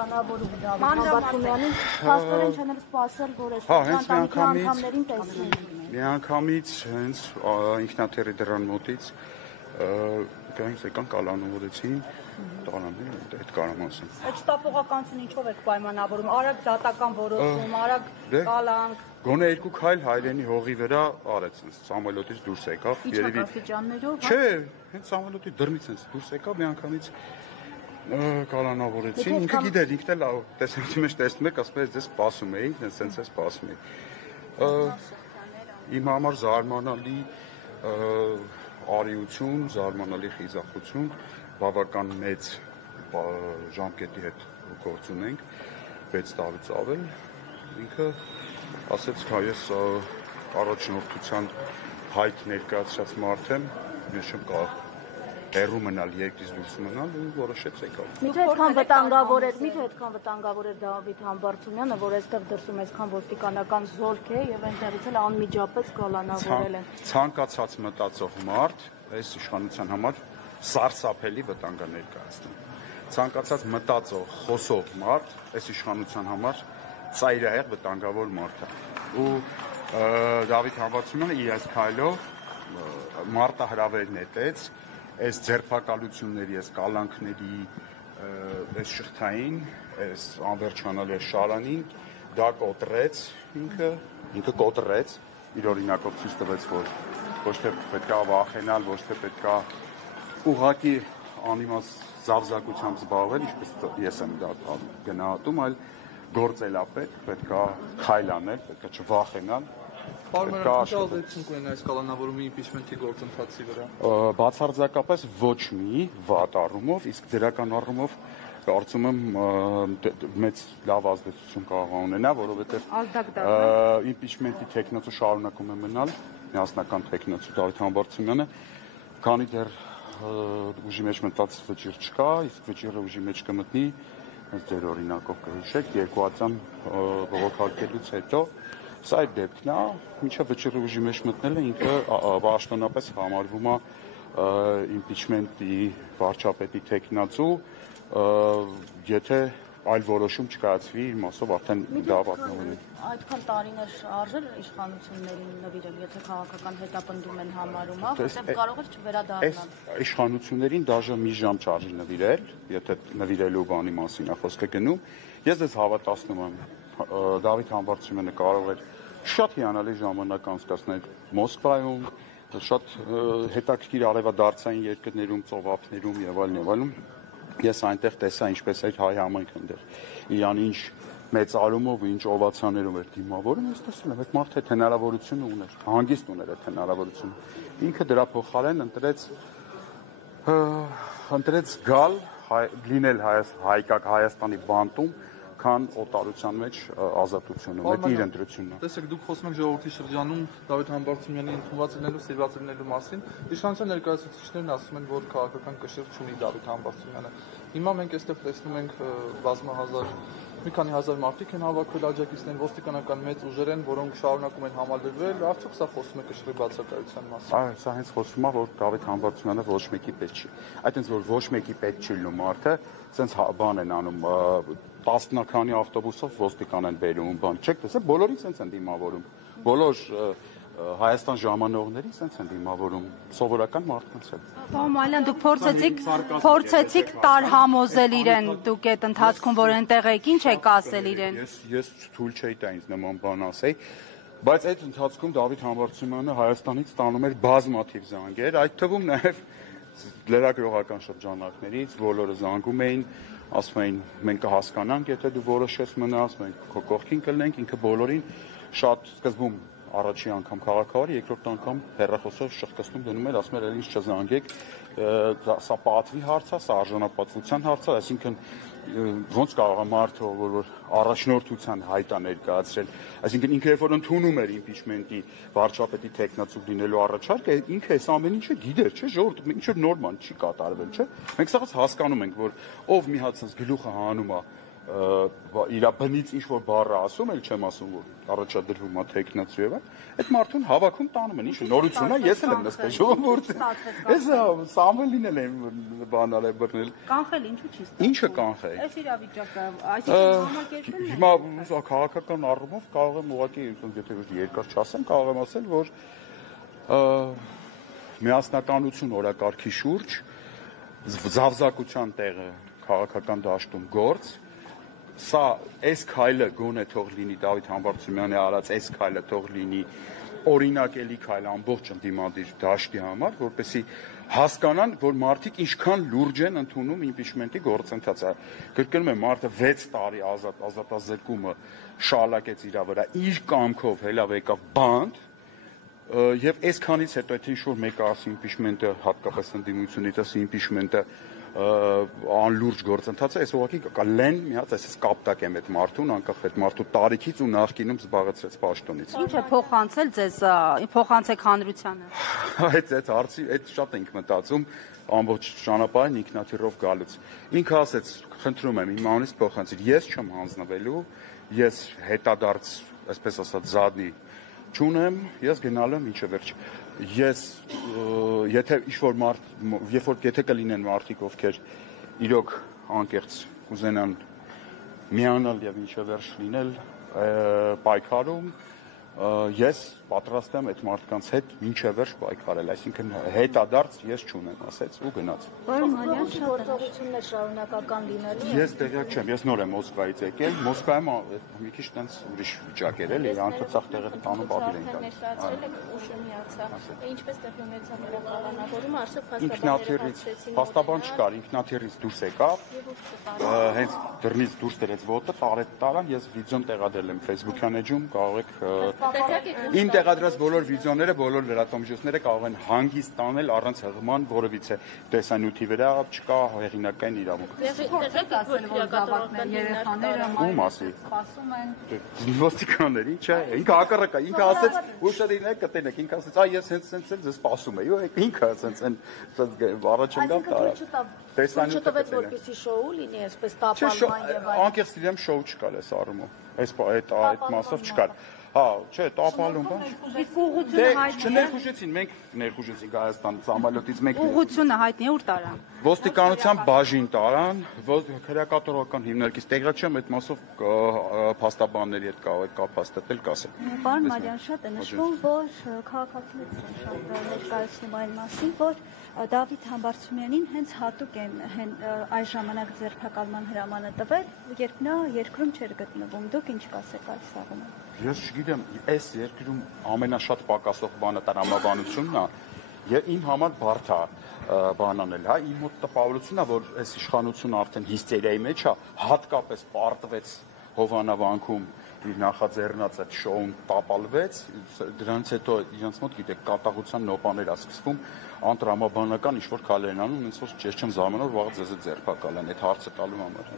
կալանավորում Դավիթ Համբարձումյանին, փաստորեն չեն սպասել, որ այս ընտանիքի անդամներին տեսնեն։ Միանգամից հենց ինքնաթիռի դրան մոտից եկան կալանավորեցին, տանան այդ կարամ ասեմ։ Այդ շտապողականությունը ինչով եք պայմանավորում, արագ դատական որոշում, արագ կալանք։ Գոնե երկու քայլ հայրենի հողի վրա արեց, Սամվելոտից դուրս եկավ, երևի աստիճաններով։ Չէ, հենց Սամվելոտի դռնից դուրս եկավ, միանգամից կալանավորեցին, ինքը գիտեր, ինքն էլ տեսանքի մեջ տեսնում եք, ասում եք, ձեզ սպասում էինք, սենց է սպասում էինք։ Իմ համար զարմանալի արիություն, զարմանալի խիզախություն, բավական մեծ ժամկետի հետ գործ ունենք, 6 տարուց ավել, ինքը ասեց, ես առաջնորդության հայտ ներկայացրած մարդ եմ, ես չեմ կարող հեռու մնալ, երկրից դուրս մնալ ու որոշեց եկալ։ Միթե այդքան վտանգավոր էր Դավիթ Համբարձումյանը, որ այստեղ դրսում այսքան ոստիկանական զորք է եւ այնտեղից էլ անմիջապես կալանավորել են։ Ցանկացած մտածող մարդ այս իշխանության համար սարսափելի վտանգ է ներկայացնում։ Ցանկացած մտածող, խոսող մարդ այս իշխանության համար ծայրահեղ վտանգավոր մարդ է։ Ու Դավիթ Համբարձումյանը իր այս քայլով մարտահրավեր նետեց այս ձերբակալությունների, այս կալանքների, այս շղթային, այս անվերջանալի շարանին, դա կոտրեց ինքը կոտրեց, իր օրինակով ցույց տվեց, որ ոչ թե պետք է վախենալ, ոչ թե պետք է ուղղակի անիմաստ զավզակությամբ զբաղվել, ինչպես ես եմ դա գնահատում, այլ գործելապետ, պետք է քայլ անել, պետք է չվախենալ։ Պարոն Ալդեցին կունեն այս կալանավորումի իմպիչմենթի գործընթացի վրա։ Բացարձակապես ոչ մի վատ առումով, իսկ դրական առումով կարծում եմ մեծ լավ ազդեցություն կարող ունենա, որովհետև իմպիչմենթի տեխնոցը շարունակում է մնալ, միասնական տեխնոցը Դավիթ Համբարձումյանը, քանի դեռ ուժի մեջ մտած վճիռ չկա, իսկ վճիռը ուժի մեջ կմտնի, ձեր օրինակով կհիշեք, 2-ական բողոքարկելուց հետո սա այդ դեպքն է, մինչև վճիռը ուժի մեջ մտնելը ինքը պաշտոնապես համարվում է իմպիչմենտի վարչապետի տեխնացու, եթե այլ որոշում չկայացվի, իր մասով արդեն դա պատնվում է։ Այդքան տարիներ արժեր իշխանություններին նվիրել, եթե քաղաքական հետապնդում են համարում, որտեղ կարող էր չվերադառնալ։ Այս իշխանություններին դաժե մի ժամ չարժի նվիրել, եթե նվիրելու բանի մասին է խոսքը գնում։ Ես դες հավատացնում եմ, Դավիթ Համբարձումյանը կարող էր շատ հիանալի ժամանակ անցկացնել Մոսկվայում, շատ հետաքրքիր արևադարձային երկրներում, ծովափներում եւ այլն։ Ես այնտեղ տեսա ինչպես էր հայ համայնքը այնտեղ իրան ինչ մեծ արումով ու ինչ օվացիաներով էր դիմավորում, ես տեսել եմ այդ մարդը այդ հնարավորությունը ուներ, հանգիստ ուներ այդ հնարավորությունը։ Ինքը դրա փոխարեն ընտրեց գալ լինել Հայաստանի բանտում, քան օտարության մեջ ազատությունում, այդ իր ընտրությունն է։ Տեսեք, դուք խոսում եք ժողովրդի շրջանում Դավիթ Համբարձումյանի ընդունված լինելու, սիրված լինելու մասին, իշխանության ներկայացուցիչներն ասում են, որ քաղաքական կշիռ չունի Դավիթ Համբարձումյանը։ Հիմա մենք այստեղ տեսնում ենք բազմահազար, մի քանի հազար մարդիկ են հավաքվել աջակիցներ, ոստիկանական մեծ ուժեր են, որոնք շարունակում են համալրվել, արդյոք սա խոսում է կշռի բացակայության մասին։ Այո, սա հենց խոսում է, որ Դավիթ Համբարձումյանը ոչ մեկի պետք չի։ Այդ հենց որ ոչ մեկի պետք չի լինում մարդը, սենց բան են անում, տասնականի ավտոբուսով ոստիկան են բերում, բան չեք տեսել, բոլորին սենց են դիմավորում, բոլոր Հայաստան ժամանողներին սենց են դիմավորում, սովորական մարդկանց էլ։ Պարոն Մալյան, դուք փորձեցիք տարհամոզել իրեն, դուք այդ ընթացքում, որ այնտեղ եք, ինչ եք ասել իրեն։ Ես թույլ չէի տա ինձ նման բան ասեի, բայց այդ ընթացքում Դավիթ Համբարձումյանը Հայաստանից ստանում էր բազմաթիվ զանգեր, այդ թվում նաև լրագրողական շրջանակներից, բոլորը զանգում էին, ասում էին մենք կհասկանանք, եթե դու որոշես մնաս, մենք քո կողքին կլինենք, ինքը բոլորին շատ սկզբում առաջի անգամ քաղաքավարի, երկրորդ անգամ հեռախոսով շղթացնում դնում էր, ասում էր ինչ չզանգեք, սա պատվի հարց է, սա արժանապատվության հարց է, այսինքն ոնց կարող է մարդը, որ առաջնորդության հայտ է ներկայացրել, այսինքն ինքը երբ որ ընդունում էր իմպիչմենտի վարչապետի տեխնացու լինելու առաջարկը, ինքը այս ամեն ինչը գիտեր, չէ՞, ժողովուրդ ինչ որ նորմալ չի կատարվել, չէ՞։ Մենք սա հասկանում ենք, որ ով մի հատ գլուխը հանում է իր բնից ինչ որ բառը ասում, էլ չեմ ասում, որ առաջադրվում է տեխնացու եւ այդ մարդուն հավաքում տանում են, ինչ նորություն է, ես էլ եմ նստել ժողովուրդ։ Ես Սամվելին էլ եմ բանալ է բռնել։ Կանխել ինչու չի ստացվում։ Ինչը կանխել։ Այս իրավիճակը, այսինքն համակերպումն Հիմա քաղաքական առումով կարող եմ ուղղակի, եթե երկար չասեմ, կարող եմ ասել, որ միասնականություն օրակարգի շուրջ զավզակության տեղը քաղաքական դաշտում գործ սա այս քայլը գոնե թող լինի Դավիթ Համբարձումյանի արած այս քայլը թող լինի օրինակելի քայլ ամբողջ ընդդիմադիր դաշտի համար, որպեսզի հասկանան, որ մարդիկ ինչքան լուրջ են ընդունում իմպիչմենտի գործընթացը։ Գրկնում եմ, մարդը 6 տարի ազատազրկումը շարունակեց իր վրա, իր կամքով հելավ եկավ բանդ, եւ այսքանից հետո եթե ինչ-որ մեկը ասի իմպիչմենտը, հատկապես ընդդիմությունից ասի իմպիչմենտը անլուրջ գործընթաց է, այս ուղղակի կլեն մի հատ այսպես կապտակ եմ այդ մարդուն, անկախ այդ մարդու տարիքից ու նախկինում զբաղեցրած պաշտոնից։ Ինչ է փոխանցել ձեզ, փոխանցեք հանրությանը։ Այդ հարցի, այդ շատ ենք մտածում ամբողջ ճանապարհին ինքնաթիռով գալուց։ Ինքը ասեց, խնդրում եմ, իմ անունից փոխանցիր, ես չեմ հանձնվելու, ես հետադարձ, այսպես ասած, զադի չունեմ, ես գնալու եմ ինչը վերջ։ Ես եթե ինչ-որ մարդ, եթե կլինեն մարդիկ, ովքեր իրոք անկեղծ կուզենան միանալ եւ ինչը վերջ լինել պայքարում, ես պատրաստ եմ այդ մարդկանց հետ ինչը վերջ պայքարել, այսինքն հետադարձ ես չունեմ, ասեց ու գնաց։ Պարոն գործողություններ շարունակական լինելու։ Ես տեղյակ չեմ, ես նոր եմ Մոսկվայից եկել, Մոսկվայում մի քիչ տենց ուրիշ վիճակ էր, էլի, անցած տեղը տանում բաբիր են տալիս։ Ներկայացրել եք ուշը միացա։ Ինչպես տեղի ունեցավ նրա կալանավորումը, արդյոք Ինքնաթիռից փաստաբան չկար, ինքնաթիռից դուրս եկավ, հենց դռնից դուրս դրեց ոտը, տարան, ես վիդեոն տեղադրել եմ Facebook-յան էջում, կարող եք իմ տեղադրած բոլոր վիդեոները, բոլոր լրատվամիջոցները կարող են հանգիստ տանել առանց հղման որևիցե տեսանյութի վրա չկա հեղինակային իրավունք։ Սպասում են։ Ոստիկանների, չէ, ինքը հակառակը, ինքը ասեց, ուշերին եք կտենեք, ինքը ասեց, այ ես հենց էլ ձեզ սպասում եմ, ու ինքը ասեց այն առաջ եմ գալ տեսանյութը տվեց որպեսի շոու լինի, այսպես տապալման եւ այլն։ Անկեղծ իրեմ շոու չկար այս առումով։ Այդ մասով չկար։ Հա, չէ, տապալում բան։ Չներխուժեցին, մենք ներխուժեցինք Հայաստան սամալյոտից մենք։ Ուղղությունը հայտնի է ուր տարան։ Ոստիկանության բաժին տարան, քրեակատորական հիմնարկից տեղյակ չեմ, այդ մասով փաստաբանների հետ կարող եք կապ հաստատել, կասեմ։ Պարոն Մարյան, շատ է նշվում, որ քաղաքացիները շատ ներկայացնում այն մասին, որ Դավիթ Համբարձումյանին հենց հատուկ են այս ժամանակ ձերբակալման հրամանը տվել, երբ նա երկրում չէր գտնվում։ Դուք ինչ կասեք այս առումով։ Ես չգիտեմ, այս երկրում ամենաշատ պակասող բանը տրամաբանությունն է, եւ իմ համար բարդ է բան անել, հա, իմ մոտ տպավորությունն է, որ այս իշխանությունը արդեն հիստերիայի մեջ է, հատկապես պարտվեց Հովանավանքում իր նախաձեռնած այդ շոուն տապալվեց, դրանից հետո իրենց մոտ գիտեք կատաղության նոպաներ է սկսվում, անտրամաբանական ինչ-որ քայլեր են անում, ինձ որ չես չեմ զարմանում, որ վաղ ձեզ ձերբակալեն այդ հարցը տալու համար։